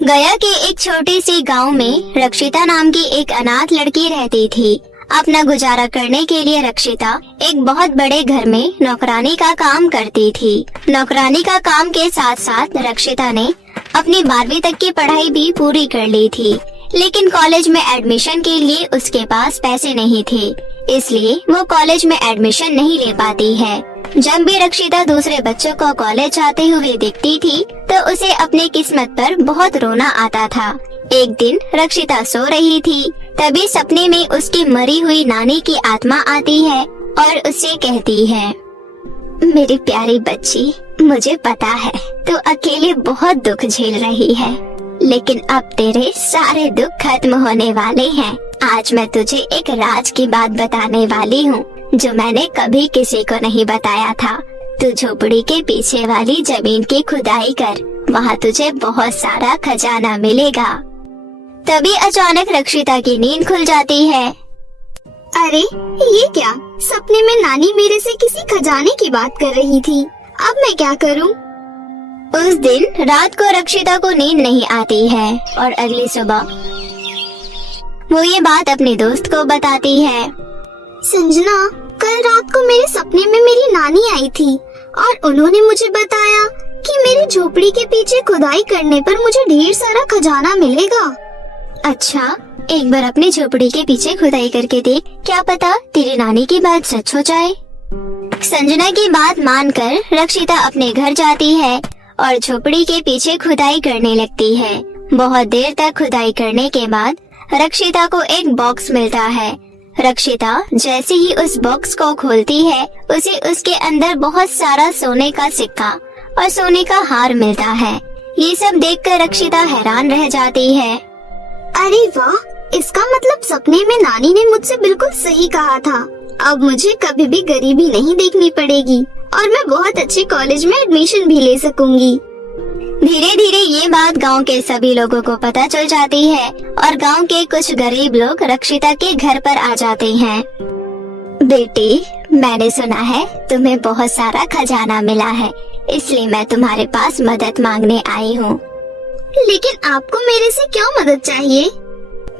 गया के एक छोटे से गांव में रक्षिता नाम की एक अनाथ लड़की रहती थी। अपना गुजारा करने के लिए रक्षिता एक बहुत बड़े घर में नौकरानी का काम करती थी। नौकरानी का काम के साथ साथ रक्षिता ने अपनी 12वीं तक की पढ़ाई भी पूरी कर ली थी, लेकिन कॉलेज में एडमिशन के लिए उसके पास पैसे नहीं थे, इसलिए वो कॉलेज में एडमिशन नहीं ले पाती है। जब भी रक्षिता दूसरे बच्चों को कॉलेज जाते हुए देखती थी तो उसे अपनी किस्मत पर बहुत रोना आता था। एक दिन रक्षिता सो रही थी, तभी सपने में उसकी मरी हुई नानी की आत्मा आती है और उससे कहती है, मेरी प्यारी बच्ची, मुझे पता है तू अकेले बहुत दुख झेल रही है, लेकिन अब तेरे सारे दुख खत्म होने वाले हैं। आज मैं तुझे एक राज की बात बताने वाली हूँ जो मैंने कभी किसी को नहीं बताया था। तू झोपड़ी के पीछे वाली जमीन की खुदाई कर, वहाँ तुझे बहुत सारा खजाना मिलेगा। तभी अचानक रक्षिता की नींद खुल जाती है। अरे ये क्या, सपने में नानी मेरे से किसी खजाने की बात कर रही थी। अब मैं क्या करूँ? उस दिन रात को रक्षिता को नींद नहीं आती है और अगली सुबह वो ये बात अपने दोस्त को बताती है। संजना, कल रात को मेरे सपने में मेरी नानी आई थी और उन्होंने मुझे बताया कि मेरी झोपड़ी के पीछे खुदाई करने पर मुझे ढेर सारा खजाना मिलेगा। अच्छा, एक बार अपनी झोपड़ी के पीछे खुदाई करके देख, क्या पता तेरी नानी की बात सच हो जाए। संजना की बात मानकर रक्षिता अपने घर जाती है और झोपड़ी के पीछे खुदाई करने लगती है। बहुत देर तक खुदाई करने के बाद रक्षिता को एक बॉक्स मिलता है। रक्षिता जैसे ही उस बॉक्स को खोलती है, उसे उसके अंदर बहुत सारा सोने का सिक्का और सोने का हार मिलता है। ये सब देखकर रक्षिता हैरान रह जाती है। अरे वाह, इसका मतलब सपने में नानी ने मुझसे बिल्कुल सही कहा था। अब मुझे कभी भी गरीबी नहीं देखनी पड़ेगी और मैं बहुत अच्छे कॉलेज में एडमिशन भी ले सकूंगी। धीरे धीरे ये बात गांव के सभी लोगों को पता चल जाती है और गांव के कुछ गरीब लोग रक्षिता के घर पर आ जाते हैं। बेटी, मैंने सुना है तुम्हें बहुत सारा खजाना मिला है, इसलिए मैं तुम्हारे पास मदद मांगने आई हूँ। लेकिन आपको मेरे से क्यों मदद चाहिए?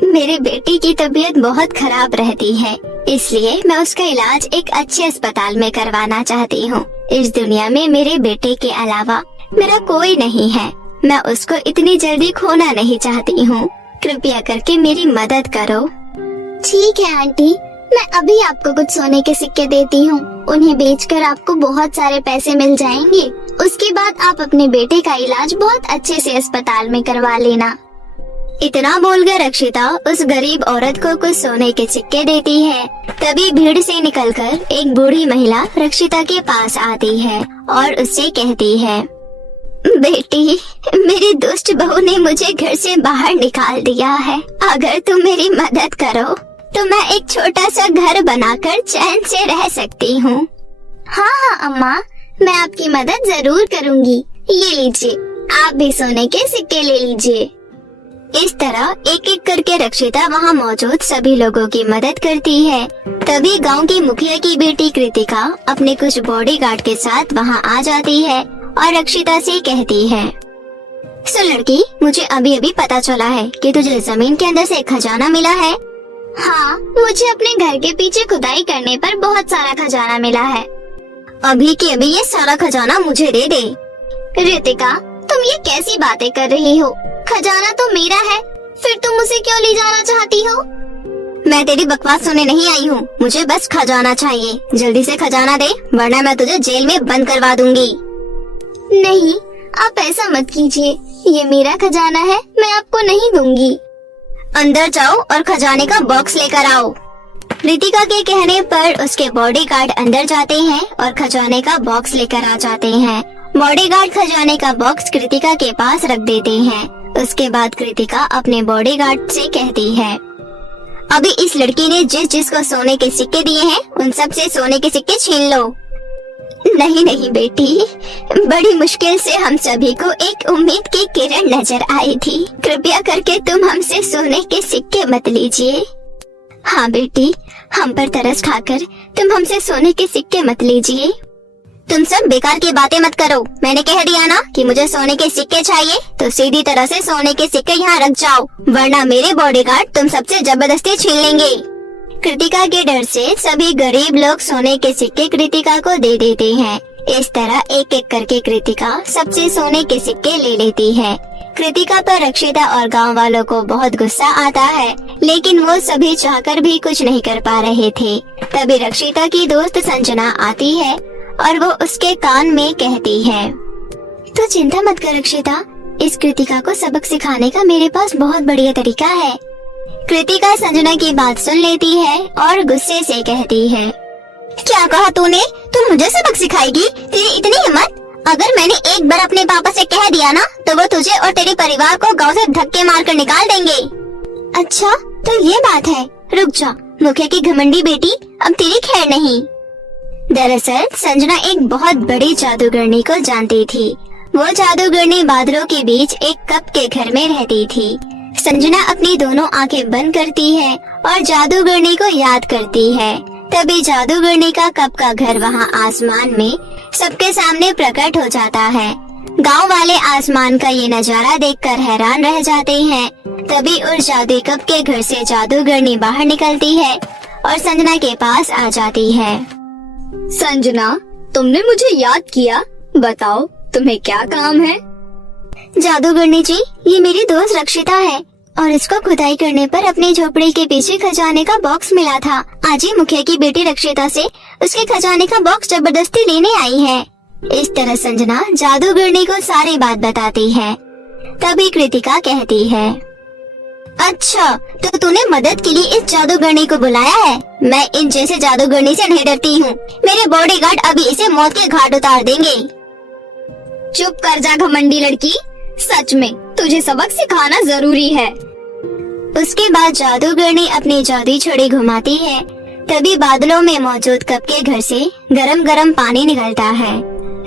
मेरी बेटी की तबीयत बहुत खराब रहती है, इसलिए मैं उसका इलाज एक अच्छे अस्पताल में करवाना चाहती हूँ। इस दुनिया में मेरे बेटे के अलावा मेरा कोई नहीं है। मैं उसको इतनी जल्दी खोना नहीं चाहती हूँ। कृपया करके मेरी मदद करो। ठीक है आंटी, मैं अभी आपको कुछ सोने के सिक्के देती हूँ। उन्हें बेचकर आपको बहुत सारे पैसे मिल जाएंगे। उसके बाद आप अपने बेटे का इलाज बहुत अच्छे से अस्पताल में करवा लेना। इतना बोलकर रक्षिता उस गरीब औरत को कुछ सोने के सिक्के देती है। तभी भीड़ से निकलकर एक बूढ़ी महिला रक्षिता के पास आती है और उससे कहती है, बेटी, मेरी दुष्ट बहू ने मुझे घर से बाहर निकाल दिया है। अगर तुम मेरी मदद करो तो मैं एक छोटा सा घर बनाकर चैन से रह सकती हूँ। हाँ अम्मा, मैं आपकी मदद जरूर करूँगी। ये लीजिए, आप भी सोने के सिक्के ले लीजिए। इस तरह एक एक करके रक्षिता वहाँ मौजूद सभी लोगों की मदद करती है। तभी गांव की मुखिया की बेटी कृतिका अपने कुछ बॉडीगार्ड के साथ वहाँ आ जाती है और रक्षिता से कहती है, सुन लड़की, मुझे अभी अभी पता चला है कि तुझे जमीन के अंदर से खजाना मिला है। हाँ, मुझे अपने घर के पीछे खुदाई करने पर बहुत सारा खजाना मिला है। अभी के अभी ये सारा खजाना मुझे दे दे। कृतिका, तुम ये कैसी बातें कर रही हो? खजाना तो मेरा है, फिर तुम उसे क्यों ले जाना चाहती हो? मैं तेरी बकवास सुनने नहीं आई हूँ। मुझे बस खजाना चाहिए। जल्दी से खजाना दे, वरना मैं तुझे जेल में बंद करवा दूंगी। नहीं, आप ऐसा मत कीजिए। ये मेरा खजाना है, मैं आपको नहीं दूंगी। अंदर जाओ और खजाने का बॉक्स लेकर आओ। कृतिका के कहने पर उसके बॉडीगार्ड अंदर जाते हैं और खजाने का बॉक्स लेकर आ जाते हैं। बॉडीगार्ड खजाने का बॉक्स कृतिका के पास रख देते हैं। उसके बाद कृतिका अपने बॉडीगार्ड से कहती है, अभी इस लड़की ने जिस जिसको सोने के सिक्के दिए हैं उन सब से सोने के सिक्के छीन लो। नहीं नहीं बेटी, बड़ी मुश्किल से हम सभी को एक उम्मीद की किरण नजर आई थी। कृपया करके तुम हमसे सोने के सिक्के मत लीजिए। हाँ बेटी, हम पर तरस खाकर तुम हमसे सोने के सिक्के मत लीजिए। तुम सब बेकार की बातें मत करो। मैंने कह दिया ना कि मुझे सोने के सिक्के चाहिए, तो सीधी तरह से सोने के सिक्के यहाँ रख जाओ, वरना मेरे बॉडीगार्ड तुम सबसे जबरदस्ती छीन लेंगे। कृतिका के डर से सभी गरीब लोग सोने के सिक्के कृतिका को दे देते हैं। इस तरह एक एक करके कृतिका सबसे सोने के सिक्के ले लेती है। कृतिका पर रक्षिता और गांव वालों को बहुत गुस्सा आता है, लेकिन वो सभी चाहकर भी कुछ नहीं कर पा रहे थे। तभी रक्षिता की दोस्त संजना आती है और वो उसके कान में कहती है, तो चिंता मत कर रक्षिता, इस कृतिका को सबक सिखाने का मेरे पास बहुत बढ़िया तरीका है। कृतिका संजना की बात सुन लेती है और गुस्से से कहती है, क्या कहा तूने? तुम मुझे सबक सिखाएगी? तेरी इतनी हिम्मत? अगर मैंने एक बार अपने पापा से कह दिया ना, तो वो तुझे और तेरे परिवार को गांव से धक्के मारकर निकाल देंगे। अच्छा, तो ये बात है। रुक जा, मुखिया की घमंडी बेटी, अब तेरी खैर नहीं। दरअसल संजना एक बहुत बड़ी जादूगरनी को जानती थी। वो जादूगरनी बादलों के बीच एक कप के घर में रहती थी। संजना अपनी दोनों आंखें बंद करती है और जादूगरनी को याद करती है। तभी जादूगरनी का कप का घर वहाँ आसमान में सबके सामने प्रकट हो जाता है। गांव वाले आसमान का ये नजारा देखकर हैरान रह जाते हैं। तभी उस जादुई कप के घर से जादूगरनी बाहर निकलती है और संजना के पास आ जाती है। संजना, तुमने मुझे याद किया, बताओ तुम्हें क्या काम है? जादूगरनी जी, ये मेरी दोस्त रक्षिता है और इसको खुदाई करने पर अपनी झोपड़ी के पीछे खजाने का बॉक्स मिला था। आज ही मुखिया की बेटी रक्षिता से उसके खजाने का बॉक्स जबरदस्ती लेने आई है। इस तरह संजना जादूगरनी को सारी बात बताती है। तभी कृतिका कहती है, अच्छा, तो तूने मदद के लिए इस जादूगरनी को बुलाया है? मैं इन जैसे जादूगरनी से नहीं डरती हूँ। मेरे बॉडीगार्ड अभी इसे मौत के घाट उतार देंगे। चुप कर जा घमंडी लड़की, सच में तुझे सबक सिखाना जरूरी है। उसके बाद जादूगरनी अपनी जादुई छड़ी घुमाती है। तभी बादलों में मौजूद कप के घर से गरम गरम पानी निकलता है।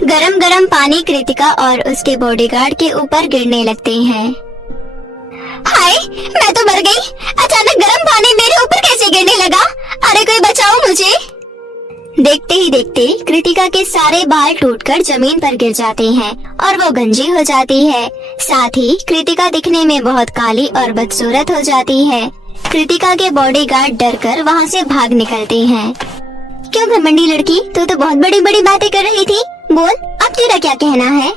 गरम गरम पानी कृतिका और उसके बॉडीगार्ड के ऊपर गिरने लगते हैं। हाय, मैं तो मर गई। अचानक गरम पानी मेरे ऊपर कैसे गिरने लगा? अरे कोई बचाओ मुझे। देखते ही देखते कृतिका के सारे बाल टूटकर जमीन पर गिर जाते हैं और वो गंजी हो जाती है। साथ ही कृतिका दिखने में बहुत काली और बदसूरत हो जाती है। कृतिका के बॉडीगार्ड डरकर वहाँ से भाग निकलते हैं। क्यों घमंडी लड़की, तू तो बहुत बड़ी बड़ी बातें कर रही थी। बोल, अब तेरा क्या कहना है?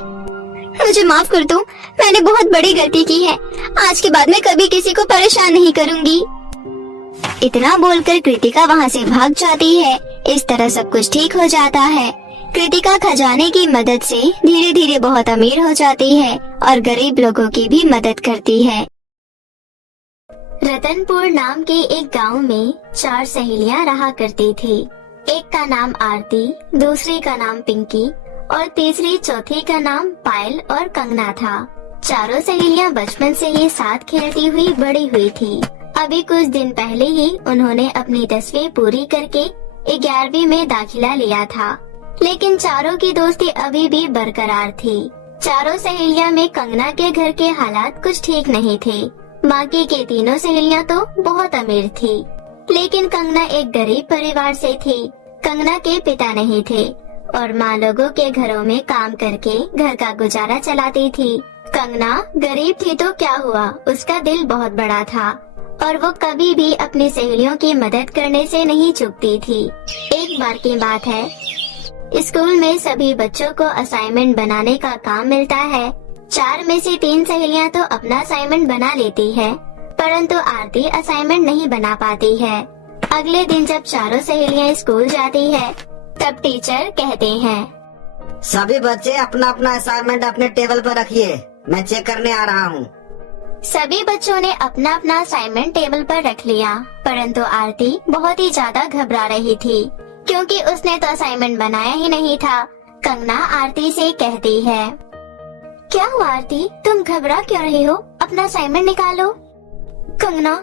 मुझे माफ कर दो, मैंने बहुत बड़ी गलती की है। आज के बाद मैं कभी किसी को परेशान नहीं करूँगी। इतना बोलकर कृतिका वहाँ से भाग जाती है। इस तरह सब कुछ ठीक हो जाता है। कृतिका खजाने की मदद से धीरे धीरे बहुत अमीर हो जाती है और गरीब लोगों की भी मदद करती है। रतनपुर नाम के एक गांव में 4 सहेलियां रहा करती थी। एक का नाम आरती, दूसरी का नाम पिंकी और तीसरी चौथी का नाम पायल और कंगना था। चारों सहेलियां बचपन से ही साथ खेलती हुई बड़ी हुई थी। अभी कुछ दिन पहले ही उन्होंने अपनी 10वीं पूरी करके 11वीं में दाखिला लिया था, लेकिन चारों की दोस्ती अभी भी बरकरार थी। चारों सहेलियां में कंगना के घर के हालात कुछ ठीक नहीं थे। बाकी के तीनों सहेलियां तो बहुत अमीर थी, लेकिन कंगना एक गरीब परिवार से थी। कंगना के पिता नहीं थे और माँ लोगों के घरों में काम करके घर का गुजारा चलाती थी। कंगना गरीब थी तो क्या हुआ, उसका दिल बहुत बड़ा था और वो कभी भी अपनी सहेलियों की मदद करने से नहीं चूकती थी। एक बार की बात है, स्कूल में सभी बच्चों को असाइनमेंट बनाने का काम मिलता है। 4 में से 3 सहेलियां तो अपना असाइनमेंट बना लेती है, परंतु आरती असाइनमेंट नहीं बना पाती है। अगले दिन जब चारों सहेलियां स्कूल जाती है, तब टीचर कहते हैं, सभी बच्चे अपना अपना असाइनमेंट अपने टेबल पर रखिए, मैं चेक करने आ रहा हूँ। सभी बच्चों ने अपना अपना असाइनमेंट टेबल पर रख लिया, परंतु आरती बहुत ही ज्यादा घबरा रही थी, क्योंकि उसने तो असाइनमेंट बनाया ही नहीं था। कंगना आरती से कहती है, क्या हुआ आरती, तुम घबरा क्यों रही हो? अपना असाइनमेंट निकालो। कंगना,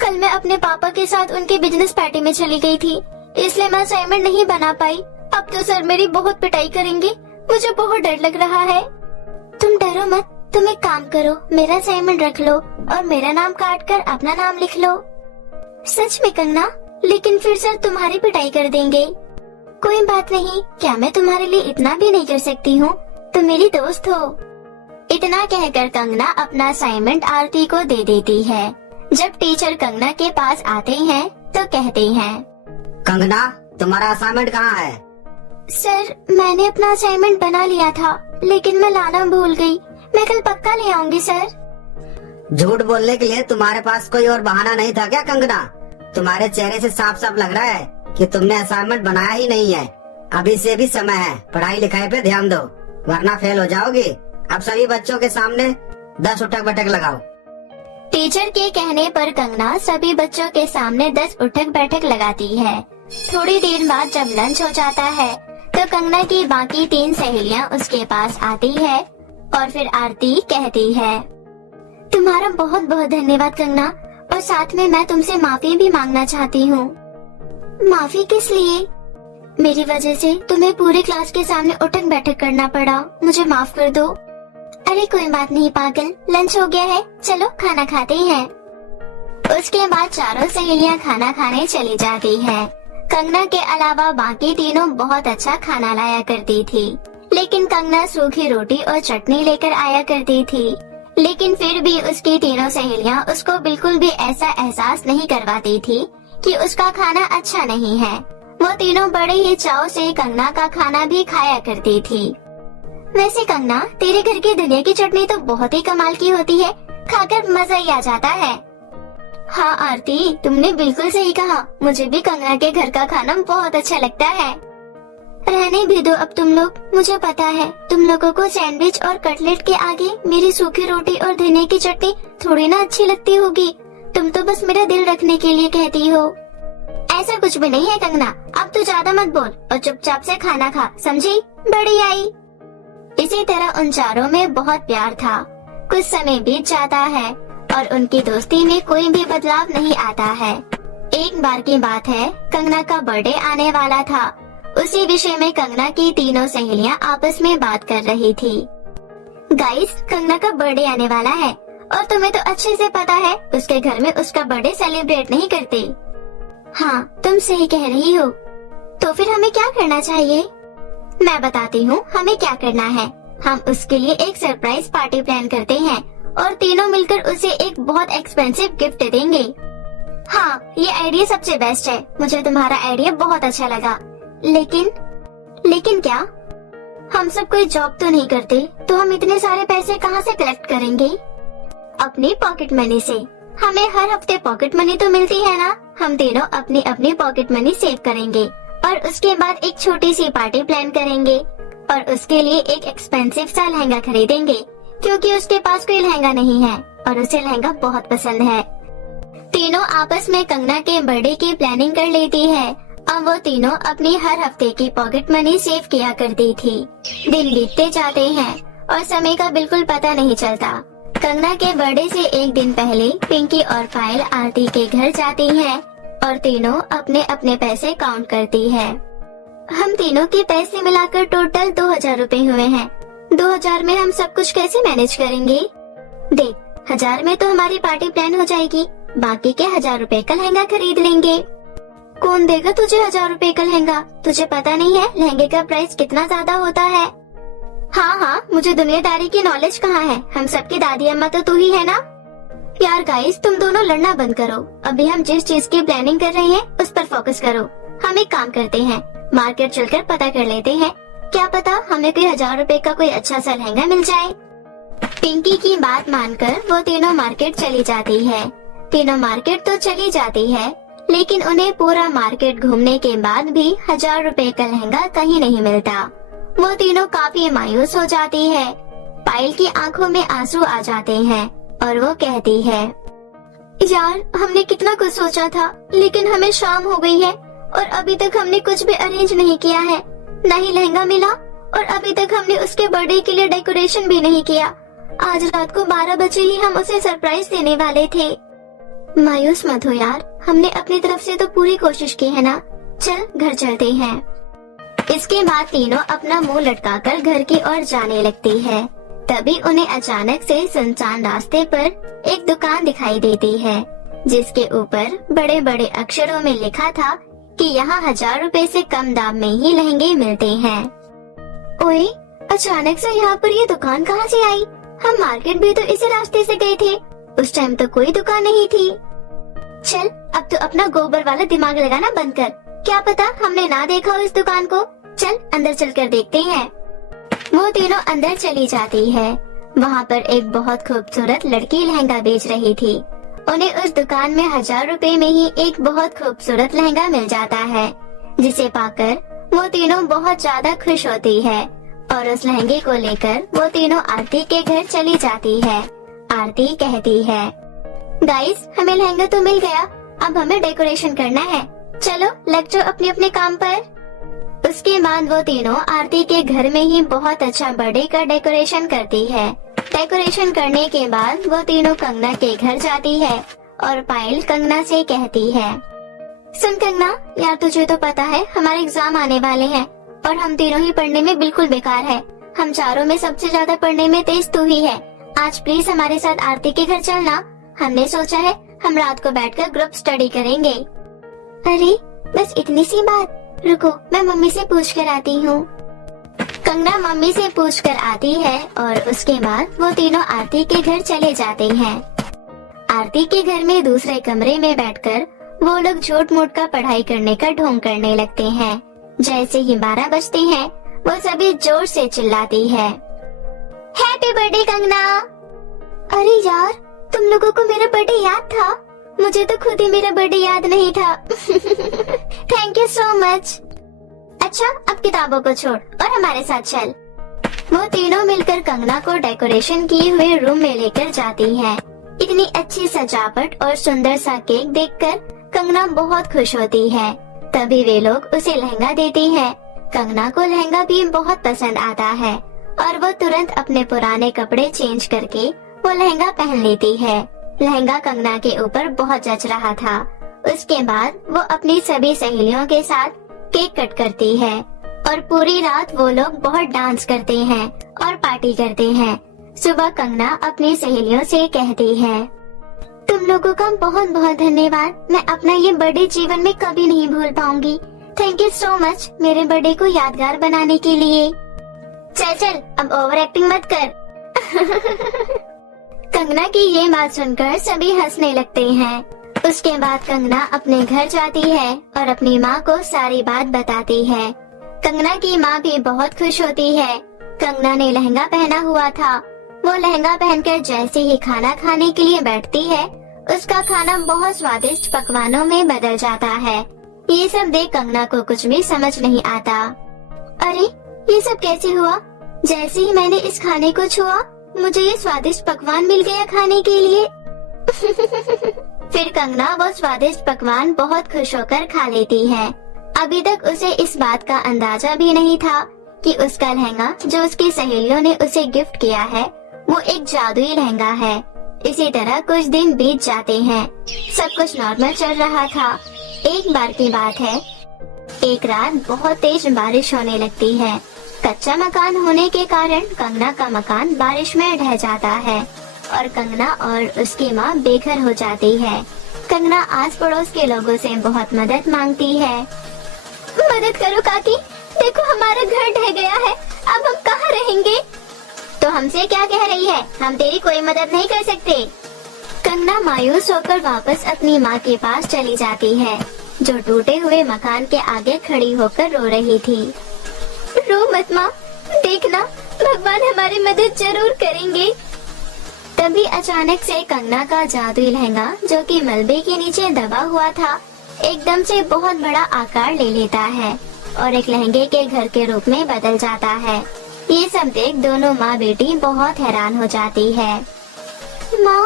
कल मैं अपने पापा के साथ उनके बिजनेस पार्टी में चली गई थी, इसलिए मैं असाइनमेंट नहीं बना पाई। अब तो सर मेरी बहुत पिटाई करेंगे, मुझे बहुत डर लग रहा है। तुम डरो मत, तुम एक काम करो, मेरा असाइनमेंट रख लो और मेरा नाम काट कर अपना नाम लिख लो। सच में कंगना? लेकिन फिर सर तुम्हारी पिटाई कर देंगे। कोई बात नहीं, क्या मैं तुम्हारे लिए इतना भी नहीं कर सकती हूँ? तुम मेरी दोस्त हो। इतना कहकर कंगना अपना असाइनमेंट आरती को दे देती है। जब टीचर कंगना के पास आते हैं तो कहते हैं, कंगना, तुम्हारा असाइनमेंट कहाँ है? सर, मैंने अपना असाइनमेंट बना लिया था, लेकिन मैं लाना भूल गई। मैं कल पक्का ले आऊंगी सर। झूठ बोलने के लिए तुम्हारे पास कोई और बहाना नहीं था क्या कंगना? तुम्हारे चेहरे से साफ साफ लग रहा है कि तुमने असाइनमेंट बनाया ही नहीं है। अभी से भी समय है, पढ़ाई लिखाई पे ध्यान दो, वरना फेल हो जाओगी। अब सभी बच्चों के सामने 10 उठक बैठक लगाओ। टीचर के कहने पर कंगना सभी बच्चों के सामने 10 उठक बैठक लगाती है। थोड़ी देर बाद जब लंच हो जाता है तो कंगना की बाकी 3 सहेलियां उसके पास आती है और फिर आरती कहती है, तुम्हारा बहुत बहुत धन्यवाद कंगना, और साथ में मैं तुमसे माफी भी मांगना चाहती हूँ। माफी किस लिए? मेरी वजह से तुम्हें पूरे क्लास के सामने उठक बैठक करना पड़ा, मुझे माफ कर दो। अरे कोई बात नहीं पागल, लंच हो गया है, चलो खाना खाते हैं। उसके बाद चारों सहेलियां खाना खाने चली जाती है। कंगना के अलावा बाकी तीनों बहुत अच्छा खाना लाया करती थी, लेकिन कंगना सूखी रोटी और चटनी लेकर आया करती थी। लेकिन फिर भी उसकी तीनों सहेलियां उसको बिल्कुल भी ऐसा एहसास नहीं करवाती थी कि उसका खाना अच्छा नहीं है। वो तीनों बड़े ही चाव से कंगना का खाना भी खाया करती थी। वैसे कंगना, तेरे घर की धनिया की चटनी तो बहुत ही कमाल की होती है, खाकर मजा ही आ जाता है। हाँ आरती, तुमने बिल्कुल सही कहा, मुझे भी कंगना के घर का खाना बहुत अच्छा लगता है। रहने भी दो अब तुम लोग, मुझे पता है तुम लोगों को सैंडविच और कटलेट के आगे मेरी सूखी रोटी और धनिया की चटनी थोड़ी ना अच्छी लगती होगी। तुम तो बस मेरा दिल रखने के लिए कहती हो। ऐसा कुछ भी नहीं है कंगना, अब तू ज्यादा मत बोल और चुपचाप से खाना खा, समझी? बड़ी आई। इसी तरह उन चारों में बहुत प्यार था। कुछ समय बीत जाता है और उनकी दोस्ती में कोई भी बदलाव नहीं आता है। एक बार की बात है, कंगना का बर्थडे आने वाला था। उसी विषय में कंगना की तीनों सहेलियां आपस में बात कर रही थी। गाइस, कंगना का बर्थडे आने वाला है और तुम्हें तो अच्छे से पता है उसके घर में उसका बर्थडे सेलिब्रेट नहीं करते। हाँ, तुम सही कह रही हो। तो फिर हमें क्या करना चाहिए? मैं बताती हूँ हमें क्या करना है। हम उसके लिए एक सरप्राइज पार्टी प्लान करते हैं और तीनों मिलकर उसे एक बहुत एक्सपेंसिव गिफ्ट देंगे। हाँ, ये आइडिया सबसे बेस्ट है। मुझे तुम्हारा आइडिया बहुत अच्छा लगा। लेकिन क्या? हम सब कोई जॉब तो नहीं करते, तो हम इतने सारे पैसे कहाँ से कलेक्ट करेंगे? अपनी पॉकेट मनी से। हमें हर हफ्ते पॉकेट मनी तो मिलती है ना। हम तीनों अपनी अपनी पॉकेट मनी सेव करेंगे और उसके बाद एक छोटी सी पार्टी प्लान करेंगे और उसके लिए एक एक्सपेंसिव सा लहंगा खरीदेंगे, क्योंकि उसके पास कोई लहंगा नहीं है और उसे लहंगा बहुत पसंद है। तीनों आपस में कंगना के बर्थडे की प्लानिंग कर लेती है। अब वो तीनों अपनी हर हफ्ते की पॉकेट मनी सेव किया करती थी। दिन बीतते जाते हैं और समय का बिल्कुल पता नहीं चलता। कंगना के बर्थडे से एक दिन पहले पिंकी और पायल आरती के घर जाती हैं और तीनों अपने अपने पैसे काउंट करती है। हम तीनों के पैसे मिलाकर टोटल 2000 रूपए हुए हैं। 2000 में हम सब कुछ कैसे मैनेज करेंगे? देख, 1000 में तो हमारी पार्टी प्लान हो जाएगी, बाकी के 1000 रूपए का लहंगा खरीद लेंगे। कौन देगा तुझे 1000 रूपए का लहंगा? तुझे पता नहीं है लहंगे का प्राइस कितना ज्यादा होता है? हाँ, मुझे दुनियादारी की नॉलेज कहाँ है? हम सबकी दादी अम्मा तो तू ही है ना। यार गाइस, तुम दोनों लड़ना बंद करो। अभी हम जिस चीज की प्लानिंग कर रहे हैं उस पर फोकस करो। हम एक काम करते हैं, मार्केट चलकर पता कर लेते हैं, क्या पता हमें कोई 1000 रूपए का कोई अच्छा सा लहंगा मिल जाए। पिंकी की बात मानकर वो तीनों मार्केट चली जाती है। तीनों मार्केट तो चली जाती है, लेकिन उन्हें पूरा मार्केट घूमने के बाद भी 1000 रूपए का लहंगा कहीं नहीं मिलता। वो तीनों काफी मायूस हो जाती है। पायल की आंखों में आंसू आ जाते हैं और वो कहती है, यार हमने कितना कुछ सोचा था, लेकिन हमें शाम हो गई है और अभी तक हमने कुछ भी अरेंज नहीं किया है। न ही लहंगा मिला और अभी तक हमने उसके बर्थडे के लिए डेकोरेशन भी नहीं किया। आज रात को 12 बजे ही हम उसे सरप्राइज देने वाले थे। मायूस मत हो यार, हमने अपनी तरफ से तो पूरी कोशिश की है ना। चल घर चलते हैं। इसके बाद तीनों अपना मुंह लटकाकर घर की ओर जाने लगती है। तभी उन्हें अचानक से सुनसान रास्ते पर एक दुकान दिखाई देती है, जिसके ऊपर बड़े बड़े अक्षरों में लिखा था कि यहाँ 1000 रुपए से कम दाम में ही लहंगे मिलते हैं। ओए, अचानक से यहाँ पर ये दुकान कहाँ से आई? हम मार्केट भी तो इसी रास्ते से गए थे, उस टाइम तो कोई दुकान नहीं थी। चल, अब तो अपना गोबर वाला दिमाग लगाना बंद कर, क्या पता हमने ना देखा हो इस दुकान को। चल अंदर चलकर देखते हैं। वो तीनों अंदर चली जाती है। वहाँ पर एक बहुत खूबसूरत लड़की लहंगा बेच रही थी। उन्हें उस दुकान में 1000 रुपए में ही एक बहुत खूबसूरत लहंगा मिल जाता है, जिसे पाकर वो तीनों बहुत ज्यादा खुश होती है और उस लहंगे को लेकर वो तीनों आरती के घर चली जाती है। आरती कहती है, गाइस, हमें लहंगा तो मिल गया, अब हमें डेकोरेशन करना है, चलो लग जाओ अपने अपने काम पर। उसके बाद वो तीनों आरती के घर में ही बहुत अच्छा बर्थडे का डेकोरेशन करती है। डेकोरेशन करने के बाद वो तीनों कंगना के घर जाती है और पायल कंगना से कहती है, सुन कंगना, यार तुझे तो पता है हमारे एग्जाम आने वाले हैं और हम तीनों ही पढ़ने में बिल्कुल बेकार है। हम चारों में सबसे ज्यादा पढ़ने में तेज तू ही है। आज प्लीज हमारे साथ आरती के घर चलना। हमने सोचा है हम रात को बैठकर ग्रुप स्टडी करेंगे। अरे बस इतनी सी बात, रुको मैं मम्मी से पूछ कर आती हूँ। कंगना मम्मी से पूछ कर आती है और उसके बाद वो तीनों आरती के घर चले जाते हैं। आरती के घर में दूसरे कमरे में बैठकर वो लोग झूठ मूठ का पढ़ाई करने का ढोंग करने लगते हैं। जैसे ही 12 बजते हैं वो सभी जोर से चिल्लाती है, हैप्पी बर्थडे कंगना। अरे यार, तुम लोगों को मेरा बर्थडे याद था? मुझे तो खुद ही मेरा बर्थडे याद नहीं था। Thank you so much. अच्छा, अब किताबों को छोड़ और हमारे साथ चल। वो तीनों मिलकर कंगना को डेकोरेशन किए हुए रूम में लेकर जाती है। इतनी अच्छी सजावट और सुंदर सा केक देखकर कंगना बहुत खुश होती है। तभी वे लोग उसे लहंगा देती है। कंगना को लहंगा भी बहुत पसंद आता है और वो तुरंत अपने पुराने कपड़े चेंज करके वो लहंगा पहन लेती है। लहंगा कंगना के ऊपर बहुत जच रहा था। उसके बाद वो अपनी सभी सहेलियों के साथ केक कट करती है और पूरी रात वो लोग बहुत डांस करते हैं और पार्टी करते हैं। सुबह कंगना अपनी सहेलियों से कहती है, तुम लोगों का बहुत बहुत धन्यवाद। मैं अपना ये बर्थडे जीवन में कभी नहीं भूल पाऊंगी। थैंक यू सो मच मेरे बर्थडे को यादगार बनाने के लिए। चल चल, अब ओवर एक्टिंग मत कर। कंगना की ये बात सुनकर सभी हंसने लगते हैं। उसके बाद कंगना अपने घर जाती है और अपनी माँ को सारी बात बताती है। कंगना की माँ भी बहुत खुश होती है। कंगना ने लहंगा पहना हुआ था। वो लहंगा पहनकर जैसे ही खाना खाने के लिए बैठती है, उसका खाना बहुत स्वादिष्ट पकवानों में बदल जाता है। ये सब देख कंगना को कुछ भी समझ नहीं आता। अरे ये सब कैसे हुआ? जैसे ही मैंने इस खाने को छुआ, मुझे ये स्वादिष्ट पकवान मिल गया खाने के लिए। फिर कंगना वो स्वादिष्ट पकवान बहुत खुश होकर खा लेती है। अभी तक उसे इस बात का अंदाजा भी नहीं था कि उसका लहंगा जो उसकी सहेलियों ने उसे गिफ्ट किया है वो एक जादुई लहंगा है। इसी तरह कुछ दिन बीत जाते हैं। सब कुछ नॉर्मल चल रहा था। एक बार की बात है, एक रात बहुत तेज बारिश होने लगती है। कच्चा मकान होने के कारण कंगना का मकान बारिश में ढह जाता है और कंगना और उसकी माँ बेघर हो जाती है। कंगना आस पड़ोस के लोगों से बहुत मदद मांगती है। मदद करो काकी, देखो हमारा घर ढह गया है, अब हम कहाँ रहेंगे? तो हमसे क्या कह रही है? हम तेरी कोई मदद नहीं कर सकते। कंगना मायूस होकर वापस अपनी माँ के पास चली जाती है, जो टूटे हुए मकान के आगे खड़ी होकर रो रही थी। रो मत माँ, देखना भगवान हमारी मदद जरूर करेंगे। तभी अचानक से कंगना का जादुई लहंगा, जो कि मलबे के नीचे दबा हुआ था, एकदम से बहुत बड़ा आकार ले लेता है और एक लहंगे के घर के रूप में बदल जाता है। ये सब देख दोनों माँ बेटी बहुत हैरान हो जाती है। माँ,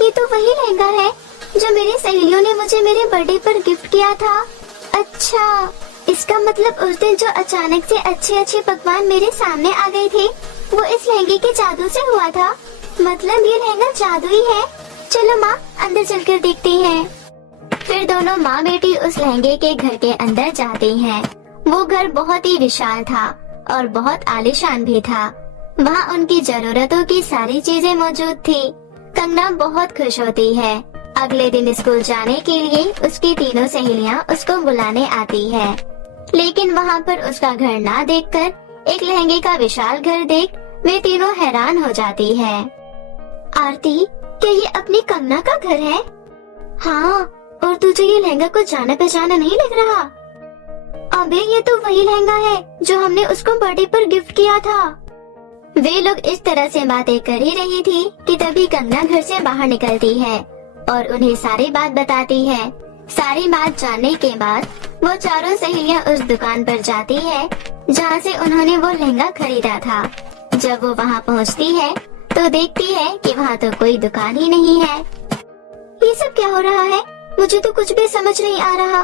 ये तो वही लहंगा है जो मेरी सहेलियों ने मुझे मेरे बर्थडे पर गिफ्ट किया था। अच्छा, इसका मतलब उस दिन जो अचानक से अच्छे अच्छे पकवान मेरे सामने आ गए थे, वो इस लहंगे के जादू से हुआ था। मतलब ये लहंगा जादुई है। चलो माँ, अंदर चलकर देखते हैं। फिर दोनों माँ बेटी उस लहंगे के घर के अंदर जाती हैं। वो घर बहुत ही विशाल था और बहुत आलीशान भी था। वहाँ उनकी जरूरतों की सारी चीजें मौजूद थी। कंगना बहुत खुश होती है। अगले दिन स्कूल जाने के लिए उसकी तीनों सहेलियां उसको बुलाने आती है, लेकिन वहाँ पर उसका घर ना देखकर एक लहंगे का विशाल घर देख वे तीनों हैरान हो जाती है। आरती, क्या ये अपनी कंगना का घर है? हाँ, और तुझे ये लहंगा कुछ जाना पहचाना नहीं लग रहा? अबे ये तो वही लहंगा है जो हमने उसको बर्थडे पर गिफ्ट किया था। वे लोग इस तरह से बातें कर ही रही थी कि तभी कंगना घर से बाहर निकलती है और उन्हें सारी बात बताती है। सारी बात जानने के बाद वो चारों सहेलियां उस दुकान पर जाती है जहाँ से उन्होंने वो लहंगा खरीदा था। जब वो वहाँ पहुँचती है तो देखती है कि वहाँ तो कोई दुकान ही नहीं है। ये सब क्या हो रहा है? मुझे तो कुछ भी समझ नहीं आ रहा।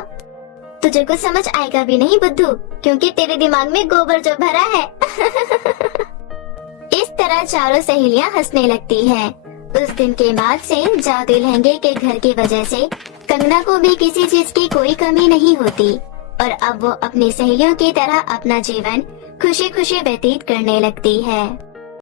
तुझे कुछ समझ आएगा भी नहीं बुद्धू, क्योंकि तेरे दिमाग में गोबर जो भरा है। इस तरह चारों सहेलियां हंसने लगती है। उस दिन के बाद से जादू लहंगे के घर की वजह से कंगना को भी किसी चीज की कोई कमी नहीं होती और अब वो अपनी सहेलियों की तरह अपना जीवन खुशी खुशी व्यतीत करने लगती है।